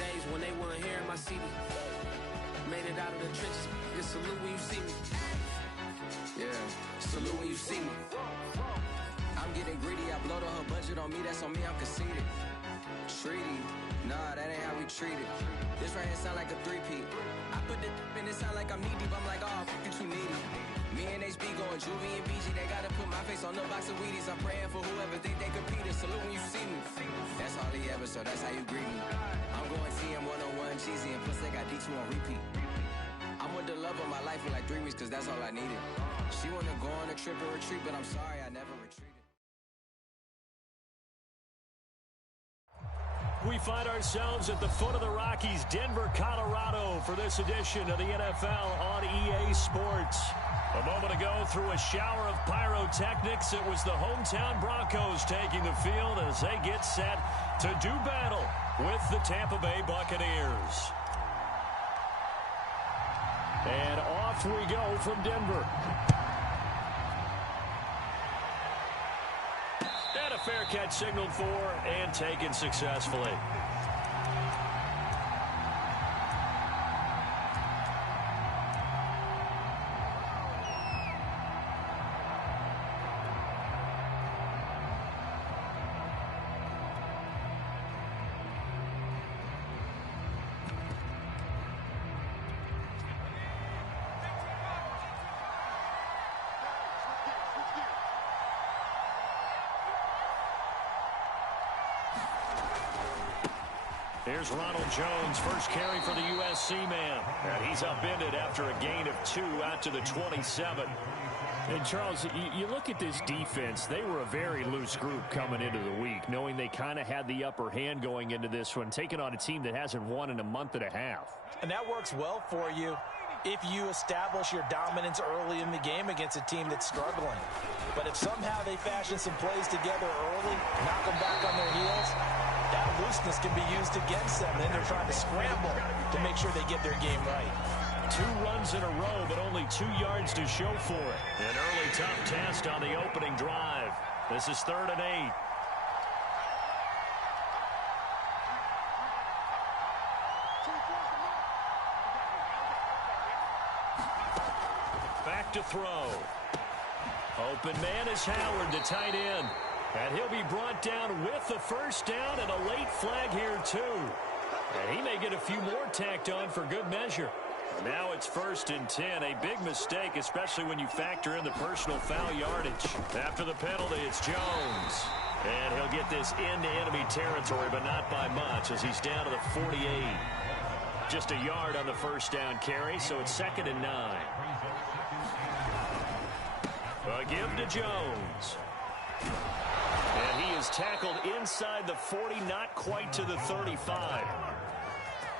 days when they weren't hearing my CD. Made it out of the trenches. Just salute when you see me. Yeah, salute when you see me. I'm getting greedy. I blowed on her budget on me. That's on me. I'm conceited. Treaty. Nah, that ain't how we treat it. This right here sound like a three-peat. I put the in it sound like I'm knee deep. I'm like, oh, you too needy. Me and HB going Juvie and BG. They gotta put my face on the box of Wheaties. I'm praying for whoever think they competed. Salute when you see me. That's all he ever, so that's how you greet me. I'm going TM 101 cheesy, and plus they got D2 on repeat. I'm with the love of my life for like 3 weeks, cause that's all I needed. She wanna go on a trip or retreat, but I'm sorry, I never retreated. We find ourselves at the foot of the Rockies, Denver, Colorado, for this edition of the NFL on EA Sports. A moment ago, through a shower of pyrotechnics, it was the hometown Broncos taking the field as they get set to do battle with the Tampa Bay Buccaneers. And off we go from Denver. And a fair catch signaled for and taken successfully. Here's Ronald Jones, first carry for the USC man. And he's upended after a gain of 2 out to the 27. And Charles, you look at this defense, they were a very loose group coming into the week, knowing they kind of had the upper hand going into this one, taking on a team that hasn't won in a month and a half. And that works well for you if you establish your dominance early in the game against a team that's struggling. But if somehow they fashion some plays together early, knock them back on their heels, that looseness can be used against them. Then they're trying to scramble to make sure they get their game right. 2 runs in a row, but only 2 yards to show for it. An early tough test on the opening drive. This is 3rd and 8. Back to throw. Open man is Howard, the tight end. And he'll be brought down with the first down and a late flag here, too. And he may get a few more tacked on for good measure. Now it's 1st and 10. A big mistake, especially when you factor in the personal foul yardage. After the penalty, it's Jones. And he'll get this into enemy territory, but not by much, as he's down to the 48. Just a yard on the first down carry, so it's 2nd and 9. A give to Jones. And he is tackled inside the 40, not quite to the 35.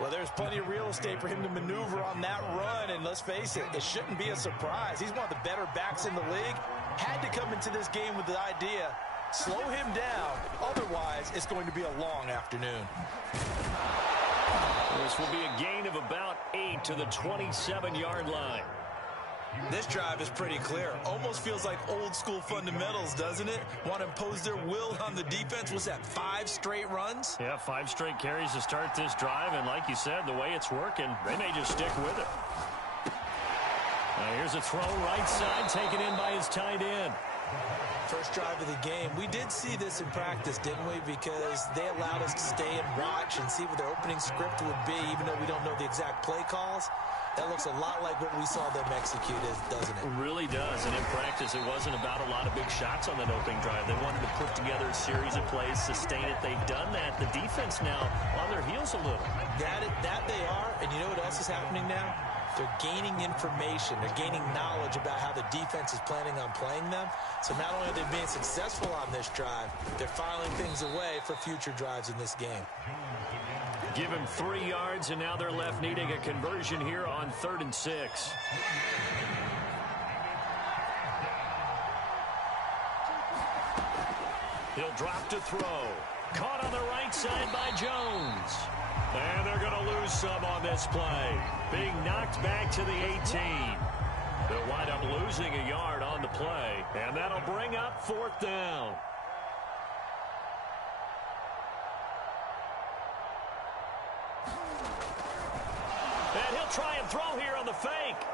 Well, there's plenty of real estate for him to maneuver on that run, and let's face it, it shouldn't be a surprise. He's one of the better backs in the league. Had to come into this game with the idea, slow him down, otherwise it's going to be a long afternoon. This will be a gain of about 8 to the 27-yard line. This drive is pretty clear. Almost feels like old school fundamentals, doesn't it? Want to impose their will on the defense. Was that 5 straight runs? Yeah, 5 straight carries to start this drive. And like you said, the way it's working, they may just stick with it. Now here's a throw right side taken in by his tight end. First drive of the game. We did see this in practice, didn't we? Because they allowed us to stay and watch and see what their opening script would be, even though we don't know the exact play calls. That looks a lot like what we saw them execute, doesn't it? It really does. And in practice, it wasn't about a lot of big shots on that opening drive. They wanted to put together a series of plays, sustain it. They've done that. The defense now on their heels a little. That they are. And you know what else is happening now? They're gaining information. They're gaining knowledge about how the defense is planning on playing them. So not only are they being successful on this drive, they're filing things away for future drives in this game. Give him 3 yards, and now they're left needing a conversion here on 3rd and 6. He'll drop to throw. Caught on the right side by Jones. And they're going to lose some on this play. Being knocked back to the 18. They'll wind up losing a yard on the play, and that'll bring up 4th down. And he'll try and throw here on the fake.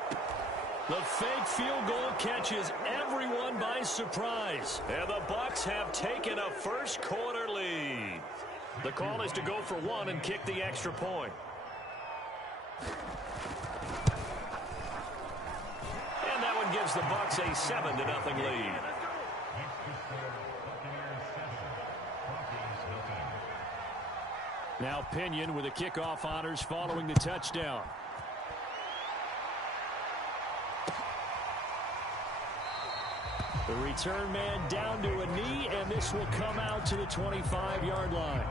The fake field goal catches everyone by surprise. And the Bucs have taken a first quarter lead. The call is to go for one and kick the extra point. And that one gives the Bucs a 7-0 lead. Now Pinion with the kickoff honors following the touchdown. The return man down to a knee, and this will come out to the 25-yard line.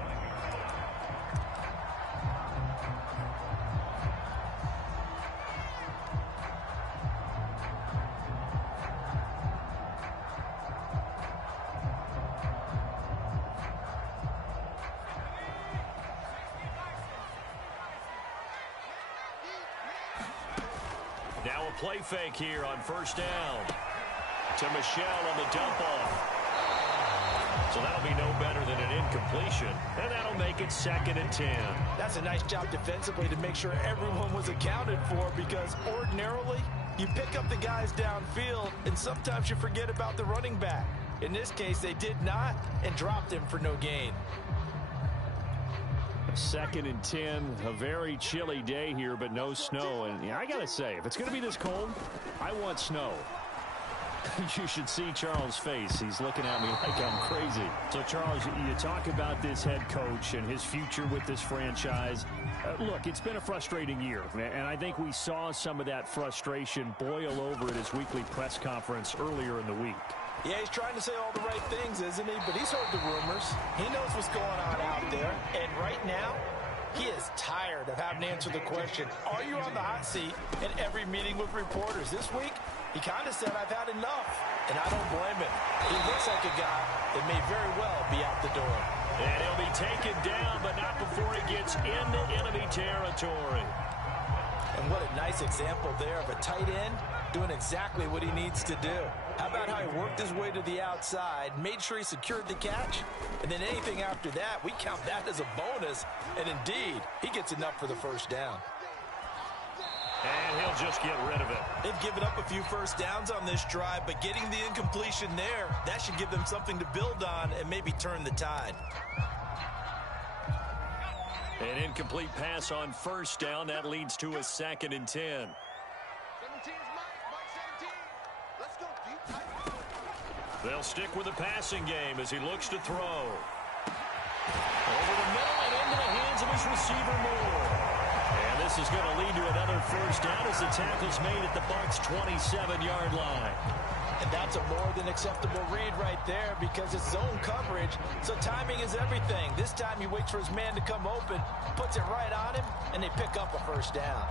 Now a play fake here on first down. To Michelle on the dump off. So that'll be no better than an incompletion. And that'll make it 2nd and 10. That's a nice job defensively to make sure everyone was accounted for, because ordinarily you pick up the guys downfield and sometimes you forget about the running back. In this case, they did not and dropped him for no gain. 2nd and 10, a very chilly day here, but no snow. And I got to say, if it's going to be this cold, I want snow. You should see Charles' face. He's looking at me like I'm crazy. So, Charles, you talk about this head coach and his future with this franchise. Look, it's been a frustrating year, and I think we saw some of that frustration boil over at his weekly press conference earlier in the week. Yeah, he's trying to say all the right things, isn't he? But he's heard the rumors. He knows what's going on out there. And right now, he is tired of having to answer the question, are you on the hot seat in every meeting with reporters? This week, he kind of said, I've had enough. And I don't blame him. He looks like a guy that may very well be out the door. And he'll be taken down, but not before he gets into enemy territory. And what a nice example there of a tight end doing exactly what he needs to do. How about how he worked his way to the outside, made sure he secured the catch, and then anything after that, we count that as a bonus. And indeed, he gets enough for the first down. And he'll just get rid of it. They've given up a few first downs on this drive, but getting the incompletion there, that should give them something to build on and maybe turn the tide. An incomplete pass on first down. That leads to a 2nd and 10. They'll stick with the passing game as he looks to throw. Over the middle and into the hands of his receiver Moore. And this is going to lead to another first down as the tackle's made at the Bucs' 27-yard line. And that's a more than acceptable read right there because it's zone coverage, so timing is everything. This time he waits for his man to come open, puts it right on him, and they pick up a first down.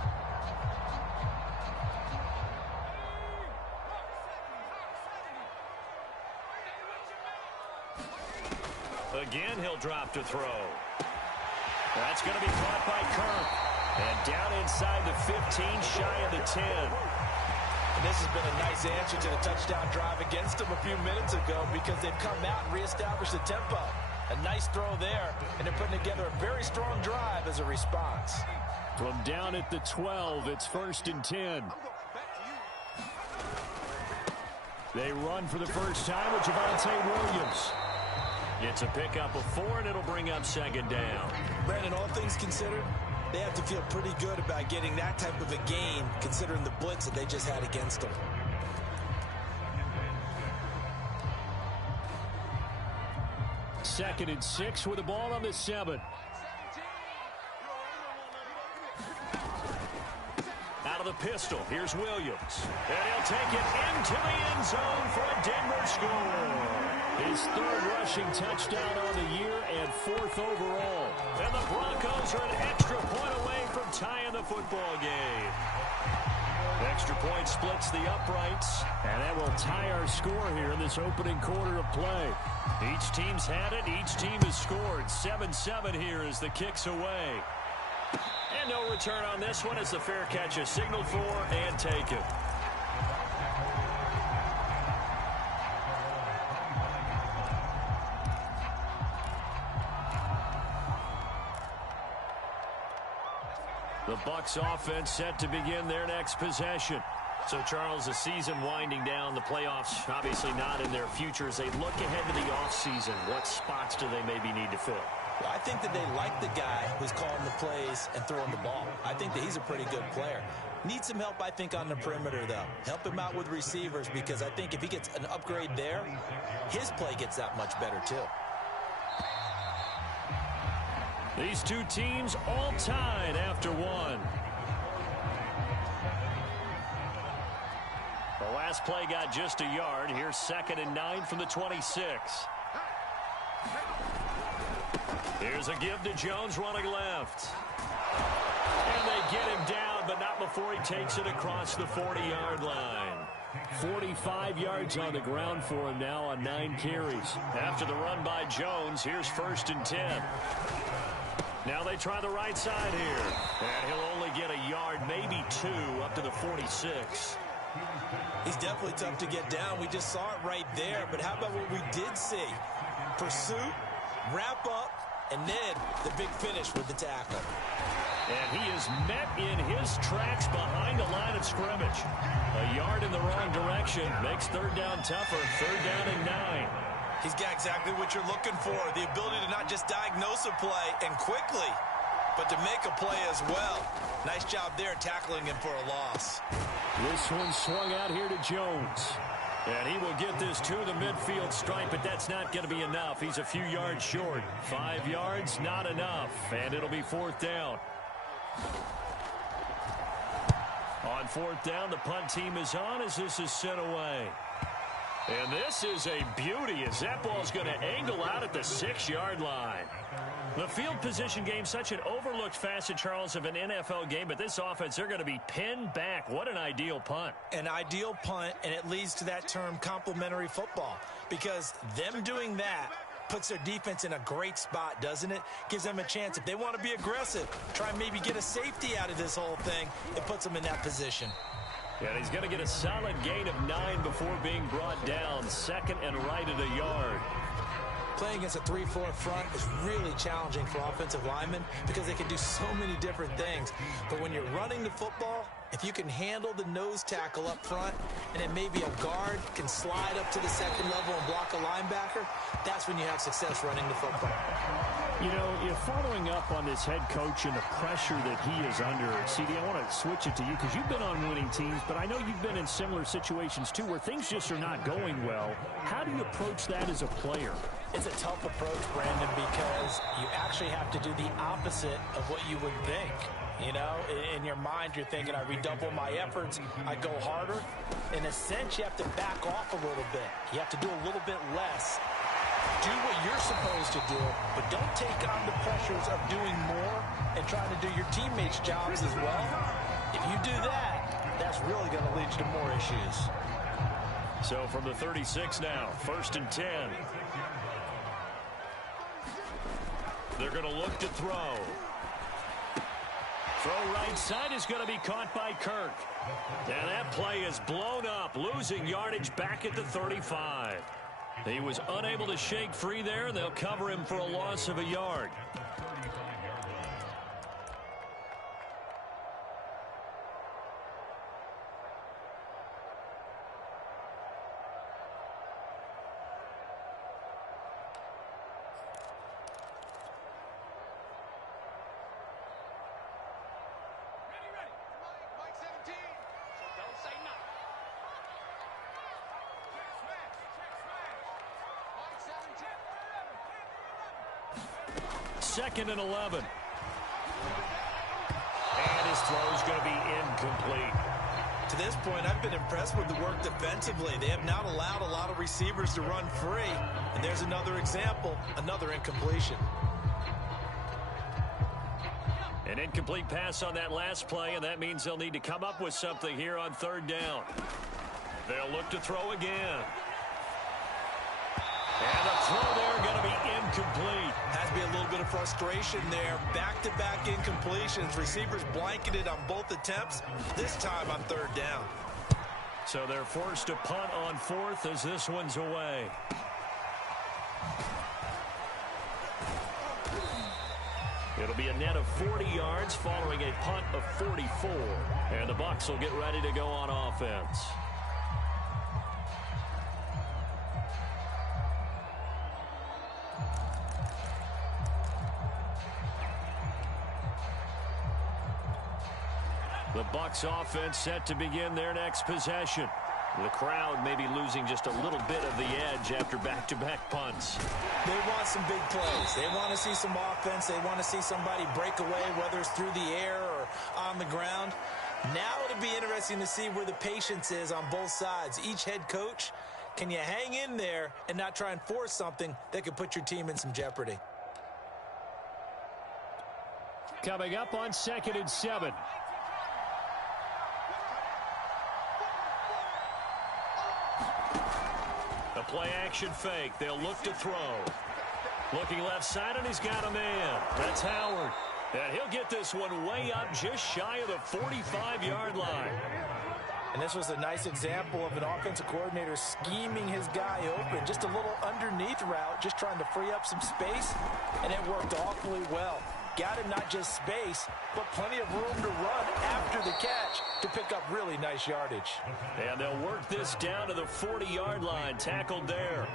Again, he'll drop to throw. That's going to be caught by Kirk. And down inside the 15, shy of the 10. And this has been a nice answer to the touchdown drive against them a few minutes ago because they've come out and reestablished the tempo. A nice throw there, and they're putting together a very strong drive as a response. From down at the 12, it's 1st and 10. They run for the first time with Javonte Williams. It's a pickup of 4, and it'll bring up 2nd down. Brandon, all things considered, they have to feel pretty good about getting that type of a gain considering the blitz that they just had against them. Second and 6 with the ball on the 7. Out of the pistol, here's Williams. And he'll take it into the end zone for a Denver score. His 3rd rushing touchdown on the year and 4th overall. And the Broncos are an extra point away from tying the football game. Extra point splits the uprights, and that will tie our score here in this opening quarter of play. Each team's had it. Each team has scored. 7-7 here as the kick's away. And no return on this one as the fair catch is signaled for and taken. The Bucs offense set to begin their next possession. So, Charles, the season winding down, the playoffs obviously not in their future. As they look ahead to the offseason, what spots do they maybe need to fill? Well, I think that they like the guy who's calling the plays and throwing the ball. I think that he's a pretty good player. Needs some help, I think, on the perimeter, though. Help him out with receivers, because I think if he gets an upgrade there, his play gets that much better, too. These two teams all tied after one. The last play got just a yard. Here's 2nd and 9 from the 26. Here's a give to Jones running left. And they get him down, but not before he takes it across the 40-yard line. 45 yards on the ground for him now on 9 carries. After the run by Jones, here's 1st and 10. Now they try the right side here. And he'll only get a yard, maybe 2, up to the 46. He's definitely tough to get down. We just saw it right there. But how about what we did see? Pursuit, wrap up, and then the big finish with the tackle. And he is met in his tracks behind the line of scrimmage. A yard in the wrong direction makes 3rd down tougher. 3rd down and 9. He's got exactly what you're looking for, the ability to not just diagnose a play and quickly, but to make a play as well. Nice job there tackling him for a loss. This one swung out here to Jones. And he will get this to the midfield stripe, but that's not going to be enough. He's a few yards short. 5 yards, not enough. And it'll be 4th down. On 4th down, the punt team is on as this is sent away. And this is a beauty as that ball's going to angle out at the 6-yard line. The field position game, such an overlooked facet, Charles, of an NFL game, but this offense, they're going to be pinned back. What an ideal punt. An ideal punt, and it leads to that term complementary football, because them doing that puts their defense in a great spot, doesn't it? Gives them a chance. If they want to be aggressive, try and maybe get a safety out of this whole thing, it puts them in that position. And he's going to get a solid gain of 9 before being brought down. 2nd and right at a yard. Playing against a 3-4 front is really challenging for offensive linemen because they can do so many different things. But when you're running the football, if you can handle the nose tackle up front and then maybe a guard can slide up to the 2nd level and block a linebacker, that's when you have success running the football. You know, if following up on this head coach and the pressure that he is under, CD, I want to switch it to you because you've been on winning teams, but I know you've been in similar situations too where things just are not going well. How do you approach that as a player? It's a tough approach, Brandon, because you actually have to do the opposite of what you would think. You know, in your mind, you're thinking, I redouble my efforts, I go harder. In a sense, you have to back off a little bit. You have to do a little bit less. Do what you're supposed to do, but don't take on the pressures of doing more and trying to do your teammates' jobs as well. If you do that, that's really going to lead you to more issues. So from the 36 now, 1st and 10. They're going to look to throw. Throw right side is going to be caught by Kirk. And that play is blown up, losing yardage back at the 35. He was unable to shake free there. They'll cover him for a loss of a yard. Second and 11. And his throw is going to be incomplete. To this point, I've been impressed with the work defensively. They have not allowed a lot of receivers to run free. And there's another example, another incompletion. An incomplete pass on that last play, and that means they'll need to come up with something here on 3rd down. They'll look to throw again. And the throw there going to be incomplete. Has to be a little bit of frustration there. Back-to-back incompletions. Receivers blanketed on both attempts, this time on 3rd down. So they're forced to punt on 4th as this one's It'll be a net of 40 yards following a punt of 44. And the Bucs will get ready to go on offense. The Bucs offense set to begin their next possession. The crowd may be losing just a little bit of the edge after back-to-back punts. They want some big plays. They want to see some offense. They want to see somebody break away, whether it's through the air or on the ground. Now it'll be interesting to see where the patience is on both sides. Each head coach, can you hang in there and not try and force something that could put your team in some jeopardy? Coming up on 2nd and 7. A play-action fake. They'll look to throw. Looking left side, and he's got a man. That's Howard. And he'll get this one way up just shy of the 45-yard line. And this was a nice example of an offensive coordinator scheming his guy open. Just a little underneath route, just trying to free up some space, and it worked awfully well. Got him not just space, but plenty of room to run after the catch to pick up really nice yardage. And they'll work this down to the 40-yard line, tackled there.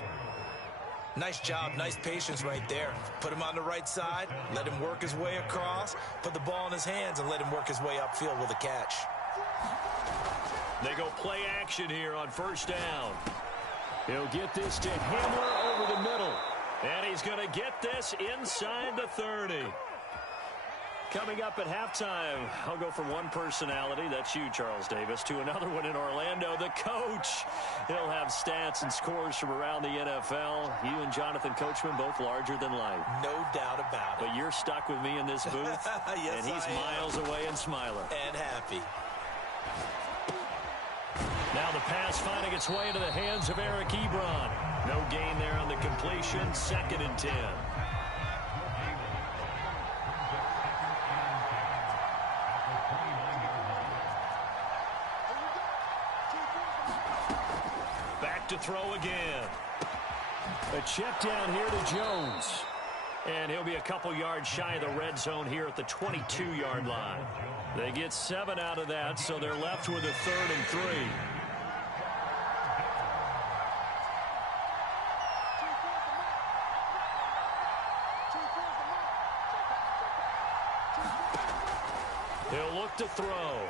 Nice job, nice patience right there. Put him on the right side, let him work his way across, put the ball in his hands, and let him work his way upfield with a catch. They go play action here on first down. He'll get this to Hamler over the middle. And he's going to get this inside the 30. Coming up at halftime, I'll go from one personality, that's you, Charles Davis, to another one in Orlando, the coach. He'll have stats and scores from around the NFL. You and Jonathan Coachman, both larger than life. No doubt about it. But you're stuck with me in this booth, yes, and he's miles away and smiling. And happy. Now the pass finding its way into the hands of Eric Ebron. No gain there on the completion, 2nd and 10. To throw again. A check down here to Jones. And he'll be a couple yards shy of the red zone here at the 22-yard line. They get 7 out of that, so they're left with a 3rd and 3. He'll look to throw.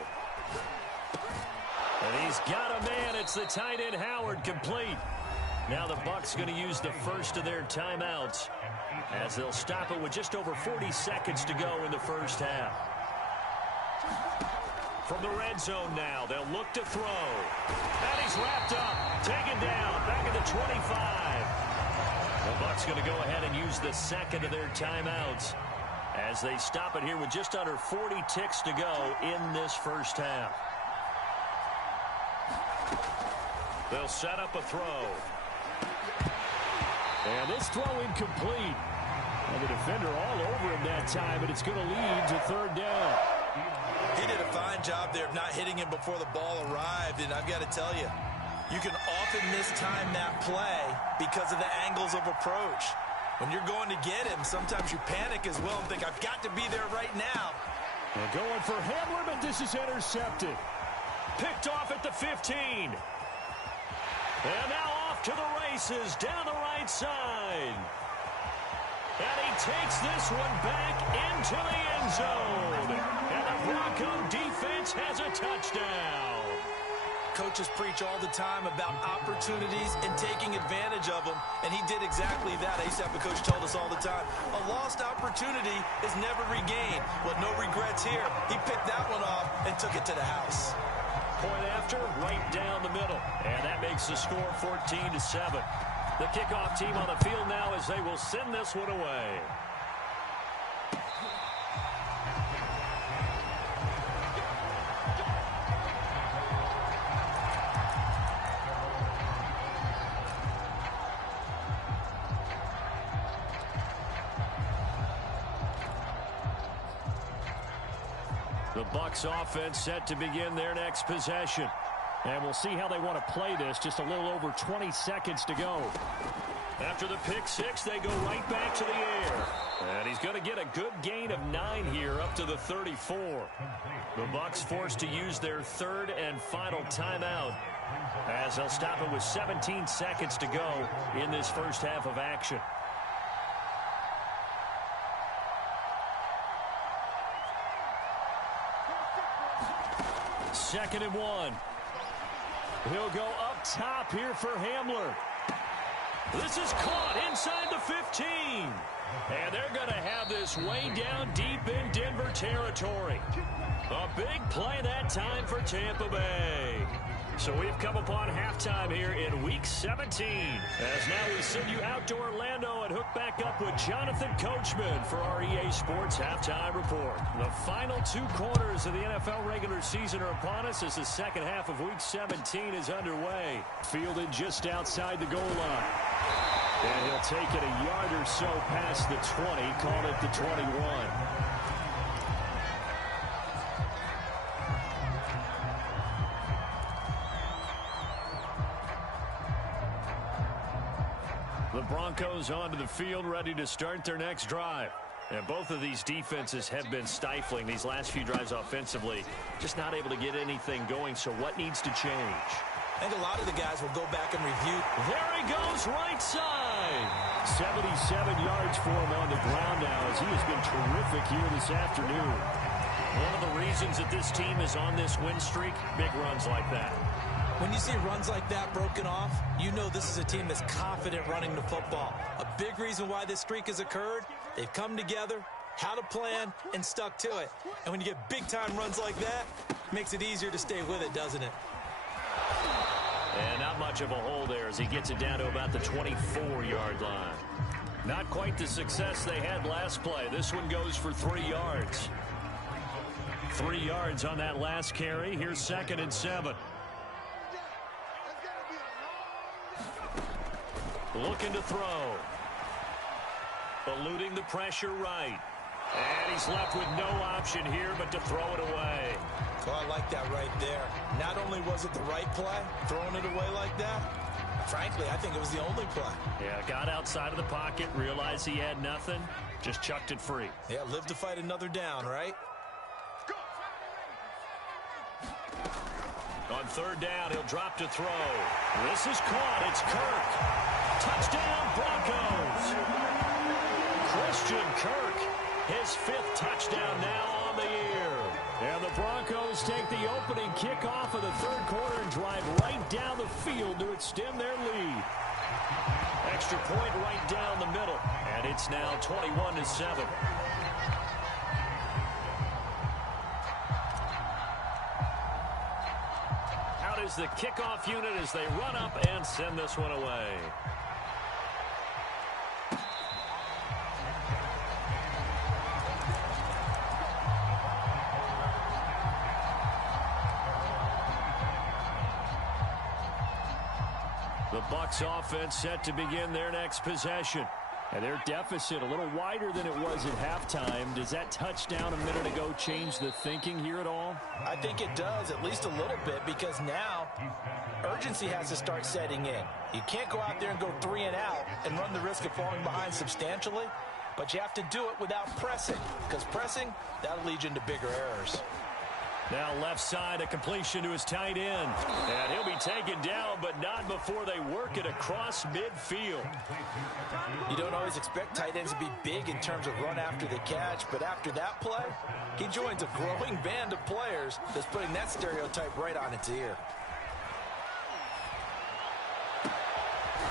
And he's got a man. It's the tight end Howard, complete. Now the Bucs going to use the first of their timeouts as they'll stop it with just over 40 seconds to go in the first half. From the red zone now, they'll look to throw. And he's wrapped up, taken down, back at the 25. The Bucs going to go ahead and use the second of their timeouts as they stop it here with just under 40 ticks to go in this first half. They'll set up a throw. And this throw incomplete. And the defender all over him that time, but it's going to lead to 3rd down. He did a fine job there of not hitting him before the ball arrived, and I've got to tell you, you can often mistime that play because of the angles of approach. When you're going to get him, sometimes you panic as well and think, I've got to be there right now. And going for Hamler, but this is intercepted. Picked off at the 15. And now off to the races down the right side. And he takes this one back into the end zone. And the Bronco defense has a touchdown. Coaches preach all the time about opportunities and taking advantage of them, and he did exactly that. I used to have a coach told us all the time, a lost opportunity is never regained. Well, no regrets here. He picked that one off and took it to the house. Point after, right down the middle. And that makes the score 14-7. The kickoff team on the field now as they will send this one away. The Bucs offense set to begin their next possession. And we'll see how they want to play this. Just a little over 20 seconds to go. After the pick six, they go right back to the air. And he's going to get a good gain of 9 here up to the 34. The Bucs forced to use their third and final timeout as they'll stop it with 17 seconds to go in this first half of action. Second and 1. He'll go up top here for Hamler. This is caught inside the 15. And they're going to have this way down deep in Denver territory. A big play that time for Tampa Bay. So we've come upon halftime here in Week 17. As now we send you out to Orlando and hook back up with Jonathan Coachman for our EA Sports Halftime Report. The final 2 quarters of the NFL regular season are upon us as the second half of Week 17 is underway. Fielded just outside the goal line. And he'll take it a yard or so past the 20, call it the 21. The Broncos onto the field, ready to start their next drive. And both of these defenses have been stifling these last few drives offensively. Just not able to get anything going, so what needs to change? I think a lot of the guys will go back and review. There he goes, right side. 77 yards for him on the ground now as he has been terrific here this afternoon. One of the reasons that this team is on this win streak, big runs like that. When you see runs like that broken off, you know this is a team that's confident running the football. A big reason why this streak has occurred, they've come together, had a plan, and stuck to it. And when you get big-time runs like that, it makes it easier to stay with it, doesn't it? And not much of a hole there as he gets it down to about the 24-yard line. Not quite the success they had last play. This one goes for 3 yards. 3 yards on that last carry. Here's 2nd and 7. Looking to throw. Eluding the pressure right. And he's left with no option here but to throw it away. Oh, I like that right there. Not only was it the right play, throwing it away like that, frankly, I think it was the only play. Yeah, got outside of the pocket, realized he had nothing, just chucked it free. Yeah, live to fight another down, right? On 3rd down, he'll drop to throw. This is caught. It's Kirk. Touchdown, Broncos. Christian Kirk, his 5th touchdown now on the year. And the Broncos take the opening kickoff of the 3rd quarter and drive right down the field to extend their lead. Extra point right down the middle. And it's now 21-7. Out is the kickoff unit as they run up and send this one away. The Bucs offense set to begin their next possession. And their deficit a little wider than it was at halftime. Does that touchdown a minute ago change the thinking here at all? I think it does, at least a little bit, because now urgency has to start setting in. You can't go out there and go 3 and out and run the risk of falling behind substantially, but you have to do it without pressing, because pressing, that'll lead you into bigger errors. Now left side, a completion to his tight end. And he'll be taken down, but not before they work it across midfield. You don't always expect tight ends to be big in terms of run after the catch, but after that play, he joins a growing band of players that's putting that stereotype right on its ear.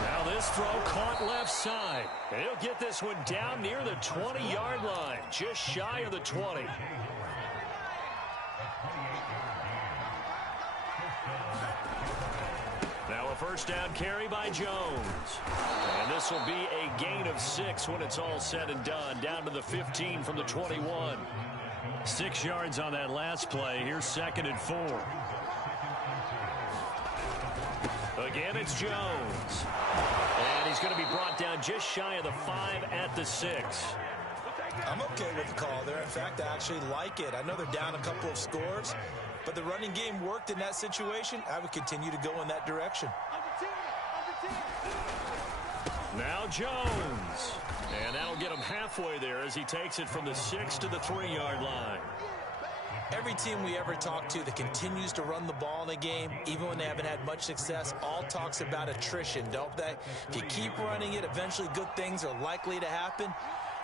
Now this throw caught left side. And he'll get this one down near the 20-yard line, just shy of the 20. Now a first down carry by Jones. And this will be a gain of 6 when it's all said and done. Down to the 15 from the 21. 6 yards on that last play. Here's 2nd and 4. Again, it's Jones. And he's going to be brought down just shy of the 5 at the 6. I'm okay with the call there. In fact, I actually like it. I know they're down a couple of scores, but the running game worked in that situation. I would continue to go in that direction. Now Jones. And that'll get him halfway there as he takes it from the 6 to the 3-yard line. Every team we ever talk to that continues to run the ball in a game, even when they haven't had much success, all talks about attrition, don't they? If you keep running it, eventually good things are likely to happen.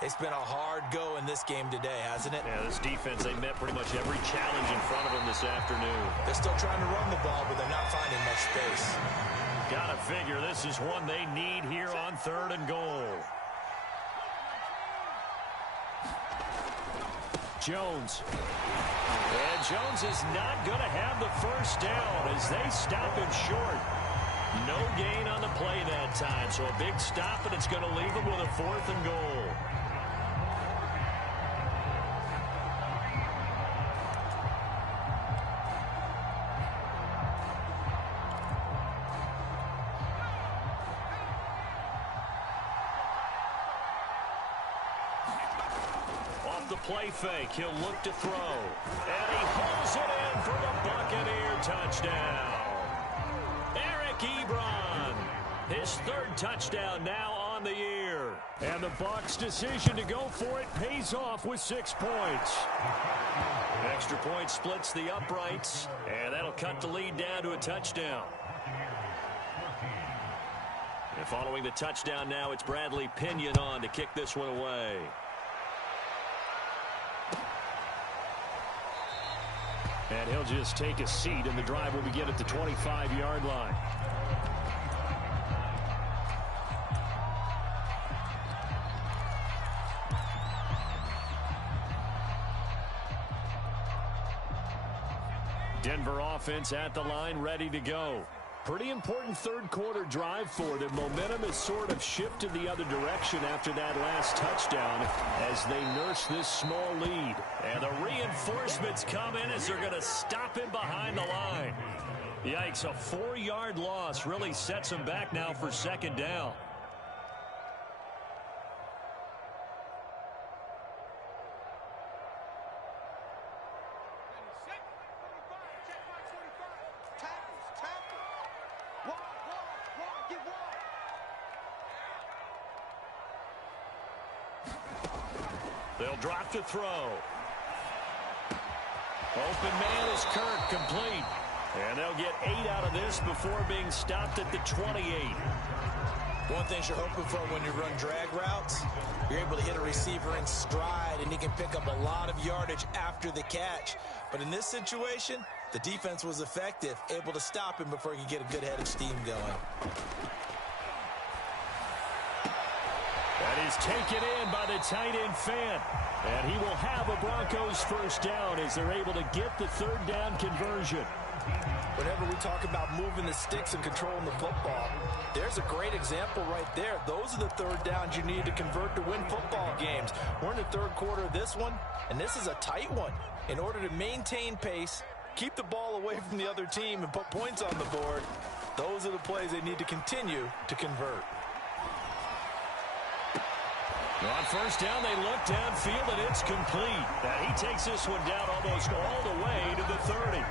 It's been a hard go in this game today, hasn't it? Yeah, this defense, they met pretty much every challenge in front of them this afternoon. They're still trying to run the ball, but they're not finding much space. Gotta figure this is one they need here on 3rd and goal. Jones. And Jones is not going to have the first down as they stop him short. No gain on the play that time, so a big stop, and it's going to leave them with a 4th and goal. The play fake, he'll look to throw, and he hauls it in for the Buccaneer touchdown. Eric Ebron, his 3rd touchdown now on the year. And the Bucs' decision to go for it pays off with 6 points. Extra point splits the uprights, and that'll cut the lead down to a touchdown. And following the touchdown now, it's Bradley Pinion on to kick this one away. And he'll just take a seat, and the drive will begin at the 25-yard line. Denver offense at the line, ready to go. Pretty important 3rd quarter drive for them. Momentum has sort of shifted the other direction after that last touchdown as they nurse this small lead. And the reinforcements come in as they're going to stop him behind the line. Yikes, a 4-yard loss really sets him back now for 2nd down. They'll drop to throw. Open man is Kirk, complete. And they'll get 8 out of this before being stopped at the 28. One thing you're hoping for when you run drag routes, you're able to hit a receiver in stride, and he can pick up a lot of yardage after the catch. But in this situation, the defense was effective, able to stop him before he could get a good head of steam going. That is taken in by the tight end Fant. And he will have a Broncos 1st down as they're able to get the 3rd down conversion. Whenever we talk about moving the sticks and controlling the football, there's a great example right there. Those are the 3rd downs you need to convert to win football games. We're in the 3rd quarter of this one, and this is a tight one. In order to maintain pace, keep the ball away from the other team, and put points on the board, those are the plays they need to continue to convert. On 1st down, they look downfield, and it's complete. That he takes this one down almost all the way to the 30.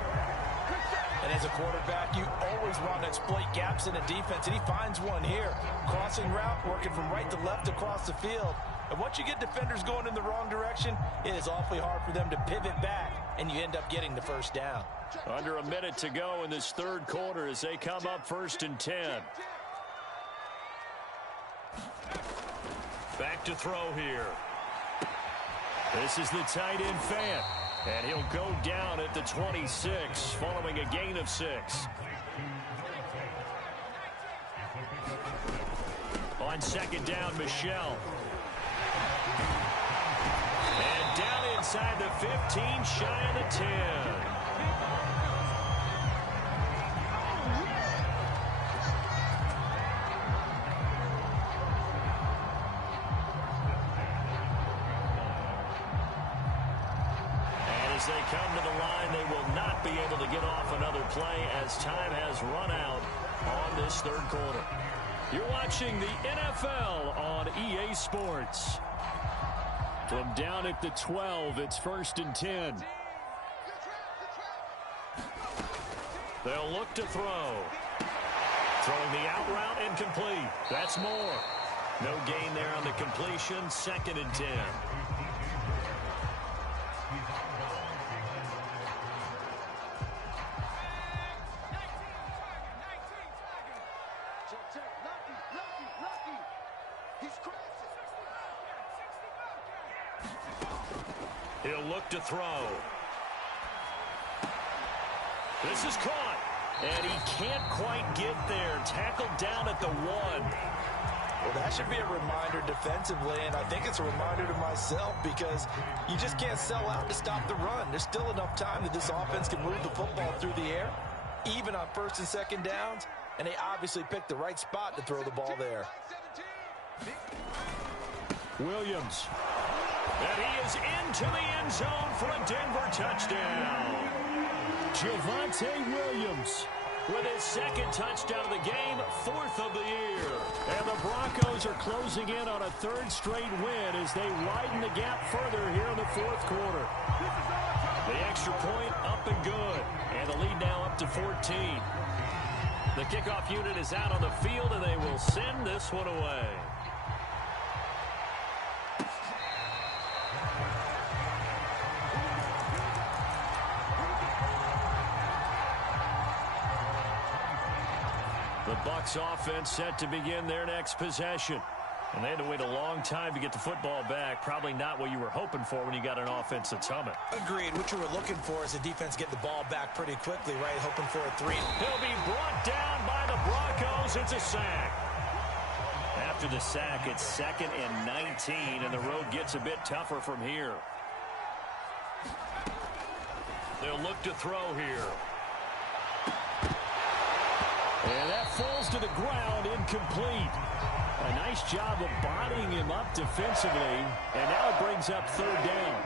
And as a quarterback, you always want to exploit gaps in the defense, and he finds one here. Crossing route, working from right to left across the field. And once you get defenders going in the wrong direction, it is awfully hard for them to pivot back, and you end up getting the 1st down. Under a minute to go in this 3rd quarter as they come up 1st and 10. Back to throw here. This is the tight end Fant. And he'll go down at the 26 following a gain of 6. On 2nd down, Michelle. And down inside the 15, shy of the 10. As they come to the line, they will not be able to get off another play as time has run out on this 3rd quarter. You're watching the NFL on EA Sports. From down at the 12, it's 1st and 10. They'll look to throw. Throwing the out route incomplete. That's Moore. No gain there on the completion. 2nd and 10. He'll look to throw. This is caught. And he can't quite get there. Tackled down at the 1. Well, that should be a reminder defensively, and I think it's a reminder to myself because you just can't sell out to stop the run. There's still enough time that this offense can move the football through the air, even on 1st and 2nd downs, and they obviously picked the right spot to throw the ball there. Williams. And he is into the end zone for a Denver touchdown. Javonte Williams with his 2nd touchdown of the game, 4th of the year. And the Broncos are closing in on a 3rd straight win as they widen the gap further here in the 4th quarter. The extra point up and good. And the lead now up to 14. The kickoff unit is out on the field, and they will send this one away. The Bucs offense set to begin their next possession. And they had to wait a long time to get the football back. Probably not what you were hoping for when you got an offense that's humming. Agreed. What you were looking for is the defense getting the ball back pretty quickly, right? Hoping for a 3. He'll be brought down by the Broncos. It's a sack. After the sack, it's 2nd and 19, and the road gets a bit tougher from here. They'll look to throw here. And that falls to the ground, incomplete. A nice job of bodying him up defensively, and now it brings up 3rd down.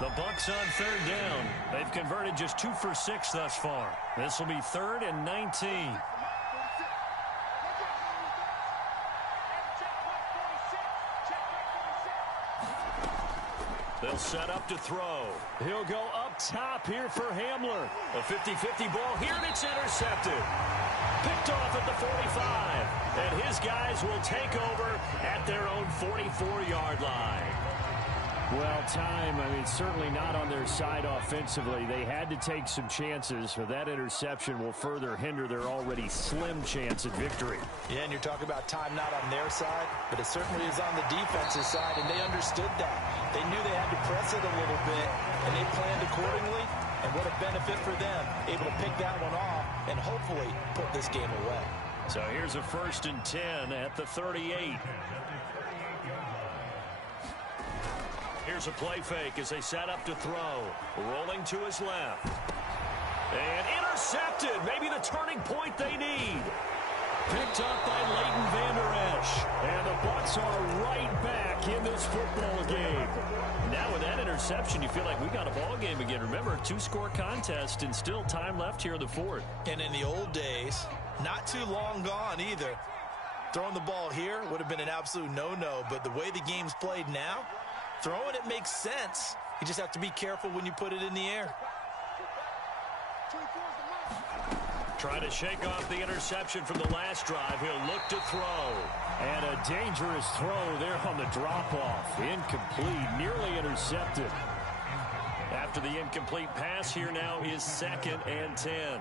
The Bucs on 3rd down. They've converted just 2 for 6 thus far. This will be 3rd and 19. They'll set up to throw. He'll go up top here for Hamler. A 50-50 ball here, and it's intercepted. Picked off at the 45. And his guys will take over at their own 44-yard line. Well, certainly not on their side offensively. They had to take some chances, but that interception will further hinder their already slim chance at victory. Yeah, and you're talking about time not on their side, but it certainly is on the defensive side, and they understood that. They knew they had to press it a little bit, and they planned accordingly, and what a benefit for them, able to pick that one off and hopefully put this game away. So here's a 1st and 10 at the 38. Here's a play fake as they set up to throw. Rolling to his left. And intercepted. Maybe the turning point they need. Picked up by Leighton Vander Esch. And the Bucs are right back in this football game. Now with that interception, you feel like we got a ball game again. Remember, 2-score contest and still time left here in the 4th. And in the old days, not too long gone either. Throwing the ball here would have been an absolute no-no. But the way the game's played now, throwing it makes sense. You just have to be careful when you put it in the air. Trying to shake off the interception from the last drive. He'll look to throw. And a dangerous throw there on the drop-off. Incomplete, nearly intercepted. After the incomplete pass, here now is 2nd and 10.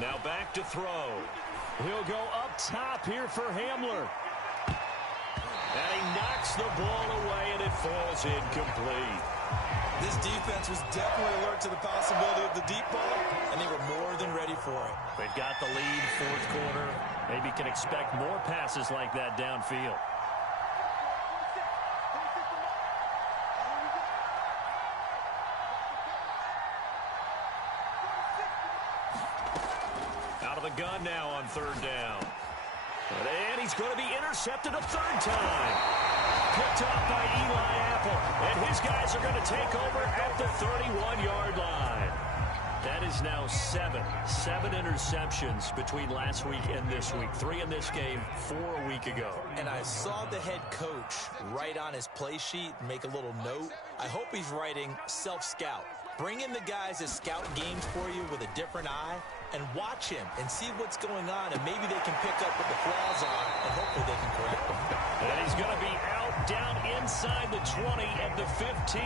Now back to throw. He'll go up top here for Hamler. And he knocks the ball away, and it falls incomplete. This defense was definitely alert to the possibility of the deep ball, and they were more than ready for it. They've got the lead, 4th quarter. Maybe can expect more passes like that downfield. Out of the gun now on 3rd down. And he's going to be intercepted a 3rd time. Picked off by Eli Apple. And his guys are going to take over at the 31-yard line. That is now seven interceptions between last week and this week. 3 in this game, 4 a week ago. And I saw the head coach write on his play sheet and make a little note. I hope he's writing self-scout. Bring in the guys that scout games for you with a different eye and watch him and see what's going on, and maybe they can pick up what the flaws are, and hopefully they can correct them. And he's going to be out down inside the 20 at the 15.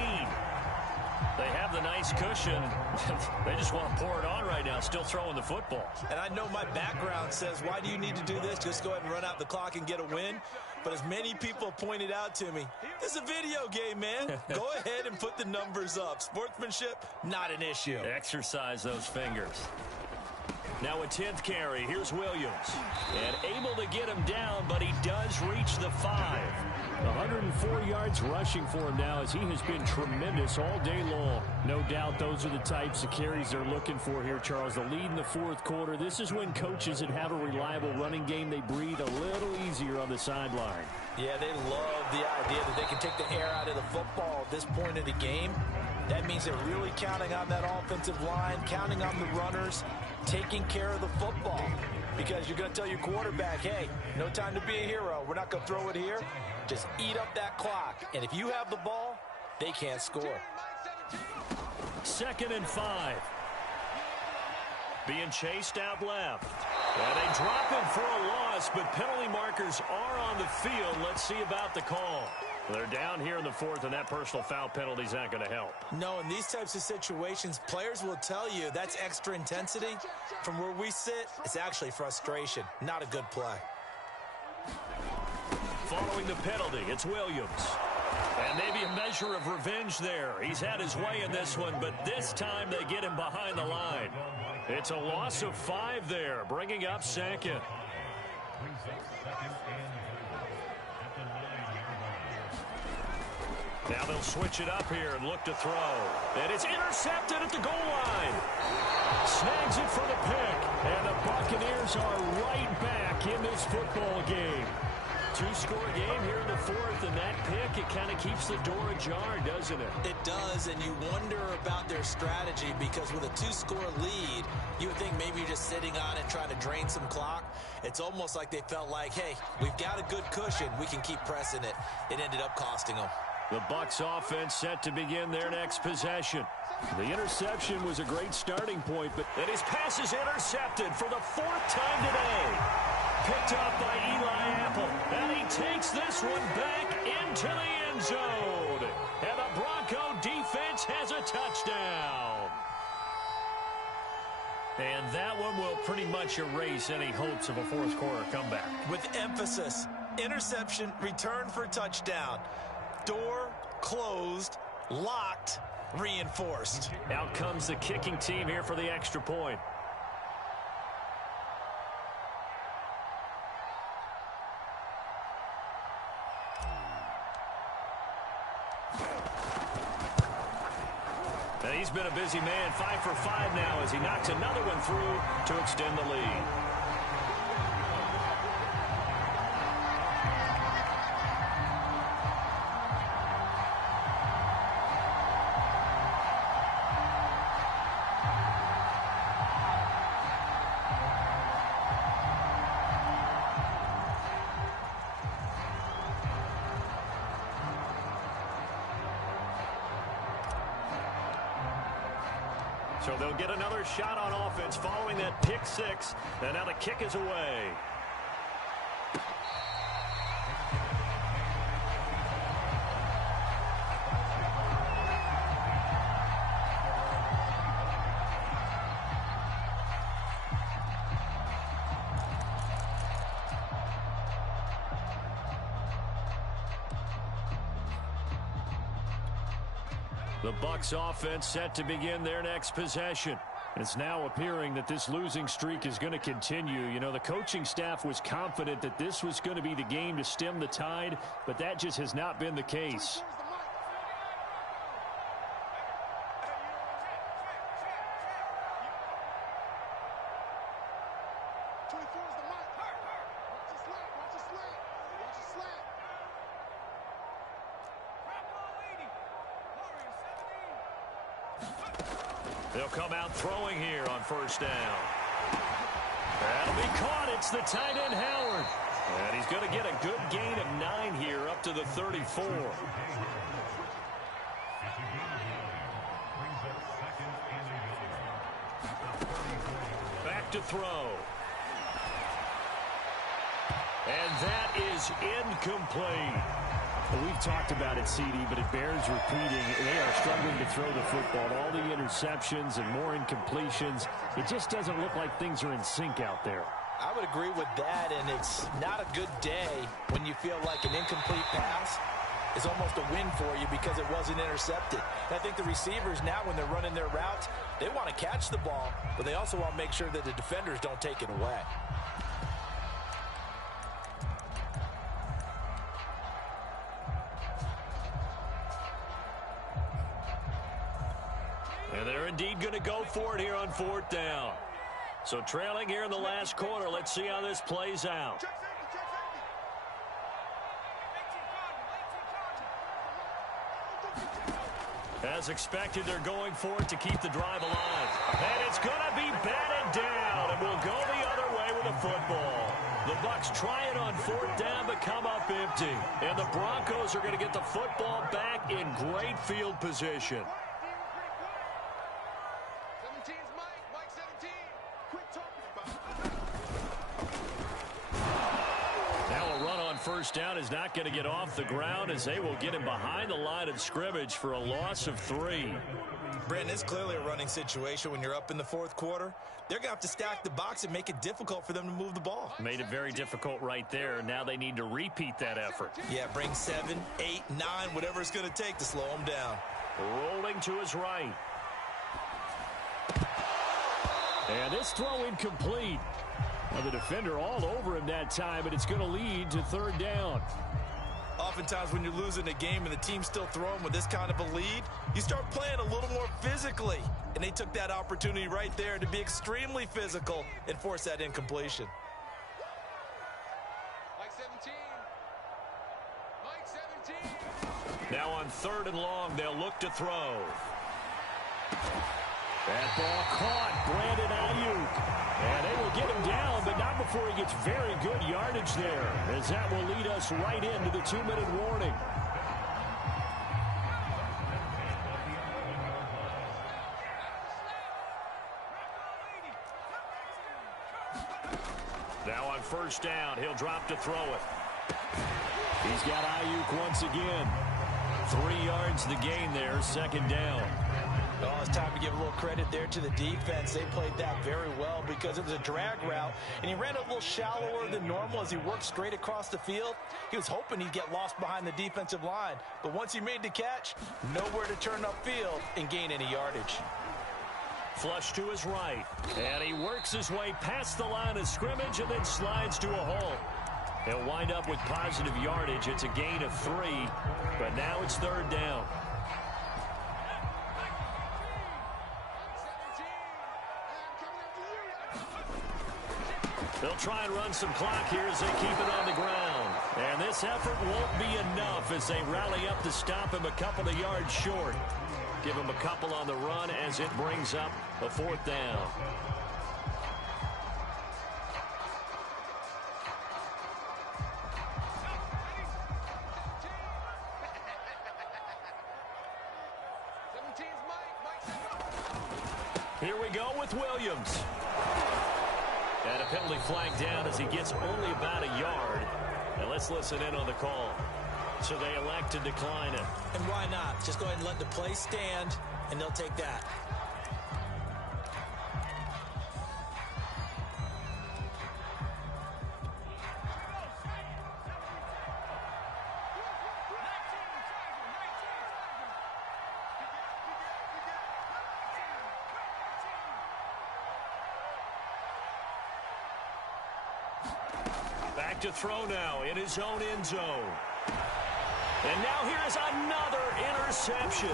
They have the nice cushion. They just want to pour it on right now, still throwing the football. And I know my background says, why do you need to do this? Just go ahead and run out the clock and get a win. But as many people pointed out to me, this is a video game, man. Go ahead and put the numbers up. Sportsmanship, not an issue. Exercise those fingers. Now a 10th carry. Here's Williams. And able to get him down, but he does reach the 5. 104 yards rushing for him now, as he has been tremendous all day long. No doubt those are the types of carries they're looking for here, Charles. The lead in the fourth quarter. This is when coaches that have a reliable running game, they breathe a little easier on the sideline. Yeah, they love the idea that they can take the air out of the football at this point of the game. That means they're really counting on that offensive line, counting on the runners, taking care of the football. Because you're going to tell your quarterback, hey, no time to be a hero. We're not going to throw it here. Just eat up that clock. And if you have the ball, they can't score. 2nd and 5. Being chased out left. And they drop him for a loss, but penalty markers are on the field. Let's see about the call. They're down here in the 4th, and that personal foul penalty is not going to help. No, in these types of situations, players will tell you that's extra intensity. From where we sit, it's actually frustration. Not a good play. Following the penalty, it's Williams. And maybe a measure of revenge there. He's had his way in this one, but this time they get him behind the line. It's a loss of 5 there, bringing up 2nd. Now they'll switch it up here and look to throw. And it's intercepted at the goal line. Snags it for the pick. And the Buccaneers are right back in this football game. 2-score game here in the 4th, and that pick, it kind of keeps the door ajar, doesn't it? It does, and you wonder about their strategy, because with a 2-score lead, you would think maybe you're just sitting on it trying to drain some clock. It's almost like they felt like, hey, we've got a good cushion. We can keep pressing it. It ended up costing them. The Bucs offense set to begin their next possession. The interception was a great starting point, but and his pass is intercepted for the 4th time today. Picked up by Eli Apple, and he takes this one back into the end zone. And the Bronco defense has a touchdown. And that one will pretty much erase any hopes of a fourth quarter comeback. With emphasis, interception, return for touchdown. Door closed, locked, reinforced. Out comes the kicking team here for the extra point. And he's been a busy man, 5 for 5 now as he knocks another one through to extend the lead. So they'll get another shot on offense following that pick 6. And now the kick is away. The Bucs offense set to begin their next possession. It's now appearing that this losing streak is going to continue. You know, the coaching staff was confident that this was going to be the game to stem the tide, but that just has not been the case. They'll come out throwing here on first down. That'll be caught. It's the tight end, Howard. And he's going to get a good gain of 9 here up to the 34. Back to throw. And that is incomplete. We've talked about it, CD, but it bears repeating. They are struggling to throw the football. All the interceptions and more incompletions. It just doesn't look like things are in sync out there. I would agree with that, and it's not a good day when you feel like an incomplete pass is almost a win for you because it wasn't intercepted. And I think the receivers now, when they're running their routes, they want to catch the ball, but they also want to make sure that the defenders don't take it away. And they're indeed going to go for it here on fourth down. So trailing here in the last quarter. Let's see how this plays out. As expected, they're going for it to keep the drive alive. And it's going to be batted down, and we'll go the other way with the football. The Bucs try it on fourth down, but come up empty. And the Broncos are going to get the football back in great field position. First down is not going to get off the ground as they will get him behind the line of scrimmage for a loss of 3. Brandon, it's clearly a running situation when you're up in the fourth quarter. They're going to have to stack the box and make it difficult for them to move the ball. Made it very difficult right there. Now they need to repeat that effort. Yeah, bring 7, 8, 9, whatever it's going to take to slow them down. Rolling to his right. And this throw incomplete. Well, the defender all over him that time, but it's going to lead to third down. Oftentimes when you're losing a game and the team's still throwing with this kind of a lead, you start playing a little more physically. And they took that opportunity right there to be extremely physical and force that incompletion. Mike 17. Now on third and long, they'll look to throw. That ball caught. Brandon Ayuk. And they will get him down, but not before he gets very good yardage there, as that will lead us right into the 2-minute warning. Now on first down, he'll drop to throw it. He's got Ayuk once again. 3 yards the gain there, second down. Well, it's time to give a little credit there to the defense. They played that very well because it was a drag route, and he ran a little shallower than normal as he worked straight across the field. He was hoping he'd get lost behind the defensive line, but once he made the catch, nowhere to turn upfield and gain any yardage. Flush to his right, and he works his way past the line of scrimmage and then slides to a halt. He'll wind up with positive yardage. It's a gain of 3, but now it's third down. They'll try and run some clock here as they keep it on the ground. And this effort won't be enough as they rally up to stop him a couple of yards short. Give him a couple on the run as it brings up a fourth down. Here we go with Williams. And a penalty flag down as he gets only about a yard. And let's listen in on the call. So they elect to decline it. And why not? Just go ahead and let the play stand, and they'll take that. Back to throw now in his own end zone. And now here's another interception.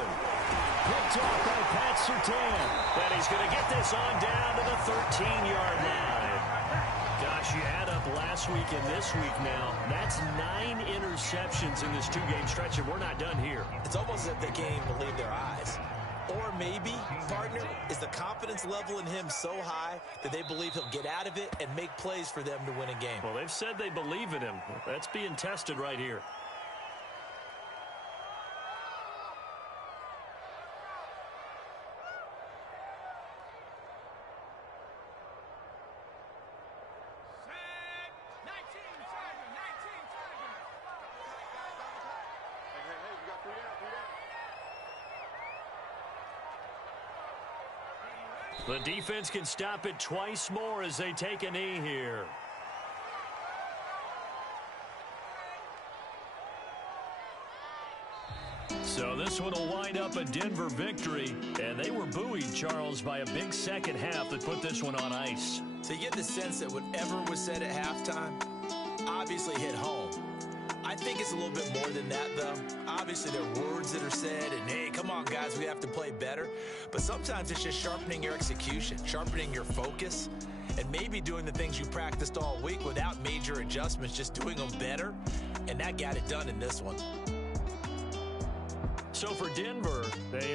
Picked off by Pat Surtain. And he's going to get this on down to the 13-yard line. Gosh, you add up last week and this week now. That's 9 interceptions in this 2-game stretch, and we're not done here. It's almost as if they can't even believe their eyes. Or maybe, partner, is the confidence level in him so high that they believe he'll get out of it and make plays for them to win a game. Well, they've said they believe in him. That's being tested right here. The defense can stop it twice more as they take a knee here. So this one will wind up a Denver victory, and they were buoyed, Charles, by a big second half that put this one on ice. So you get the sense that whatever was said at halftime obviously hit home. I think it's a little bit more than that, though. Obviously, there are words that are said, and, hey, come on, guys, we have to play better. But sometimes it's just sharpening your execution, sharpening your focus, and maybe doing the things you practiced all week without major adjustments, just doing them better. And that got it done in this one. So for Denver, they